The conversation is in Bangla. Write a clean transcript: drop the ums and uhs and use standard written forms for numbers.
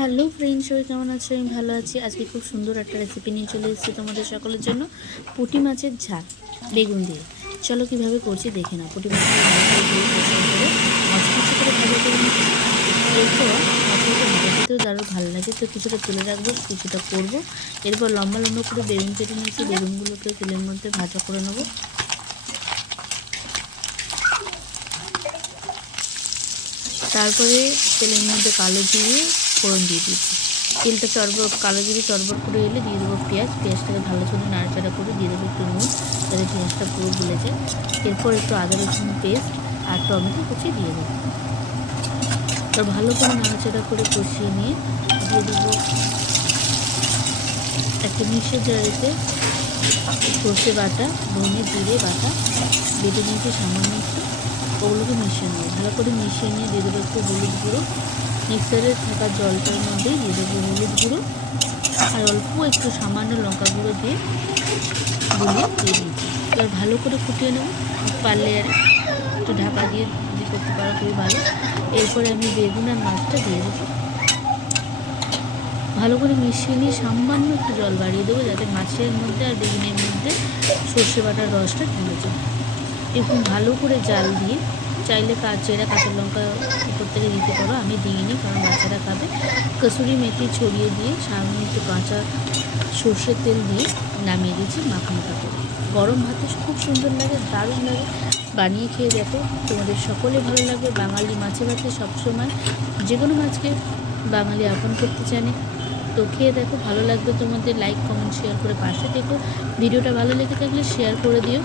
হ্যালো ফ্রেন্ডস, সবাই কেমন আছো? আমি ভালো আছি। আজকে খুব সুন্দর একটা রেসিপি নিয়ে চলে এসেছি তোমাদের সকলের জন্য। পুঁটি মাছের ঝাল বেগুন দিয়ে। চলো কীভাবে করছি দেখে নাও। পুঁটি মাছের মচমচে করে ভাজা করে নিচ্ছি। এরপর মাছগুলো ভাজা খেতেও দারুণ ভালো লাগে, তো কিছুটা তুলে রাখবো, কিছুটা করবো। এরপর লম্বা লম্বা করে বেগুন কেটে নিয়েছি, বেগুনগুলোকে তেলের মধ্যে ভাজা করে নেবো। তারপরে তেলের মধ্যে কালো জিরে ফোড়ন দিয়ে দিয়েছি। তেলটা কালো জিরে চড়বড় করে এলে দিয়ে দেবো পেঁয়াজটাকে ভালো করে নাড়াচাড়া করে দিয়ে দেবো একটু নুন, যাতে পেঁয়াজটা পুরো গলে যায়। এরপর একটু আদা রসুন পেস্ট আর টমেটো কুচি দিয়ে দেবো। তো ভালো করে নাড়াচাড়া করে কষিয়ে নিয়ে দিয়ে দেবো একটা মিক্সচার জারেতে সর্ষে বাটা, ধনে জিরে বাটা বেটে নিয়েছি সামান্য একটু, ওগুলোকে মিশিয়ে নেবো। ভালো করে মিশিয়ে নিয়ে দিয়ে দেবো একটু হলুদ গুঁড়ো। মিক্সারে থাকা জলটার মধ্যেই দিয়ে দেবো হলুদ গুঁড়ো আর অল্প একটু সামান্য লঙ্কা গুঁড়ো দিয়ে গুলিয়ে দিয়ে দিয়েছি। এবার ভালো করে ফুটিয়ে নেবো। পারলে আর একটু ঢাকা দিয়ে যদি করতে পারো খুবই ভালো। এরপরে আমি বেগুন আর মাছটা দিয়ে দেবো। ভালো করে মিশিয়ে নিয়ে সামান্য একটু জল বাড়িয়ে দেবো, যাতে মাছের মধ্যে আর বেগুনের মধ্যে সর্ষে বাটার রসটা ঢুকে যায়। এরকম ভালো করে জাল দিয়ে চাইলে চেরা কাঁচা লঙ্কা উপর থেকে দিতে পারো, আমি দিইনি কারণ বাচ্চারা খাবে। কসুরি মেথি ছড়িয়ে দিয়ে সামনে একটু কাঁচা সর্ষের তেল দিয়ে নামিয়ে দিয়েছি মাখা করে। গরম ভাতে খুব সুন্দর লাগে, দারুণ লাগে। বানিয়ে খেয়ে দেখো, তোমাদের সকলে ভালো লাগবে। বাঙালি মাছে ভাতে সবসময় যে কোনো মাছকে বাঙালি আপন করতে জানে। তো খেয়ে দেখো, ভালো লাগবে তোমাদের। লাইক কমেন্ট শেয়ার করে পাশে থেকো। ভিডিওটা ভালো লেগে থাকলে শেয়ার করে দিও।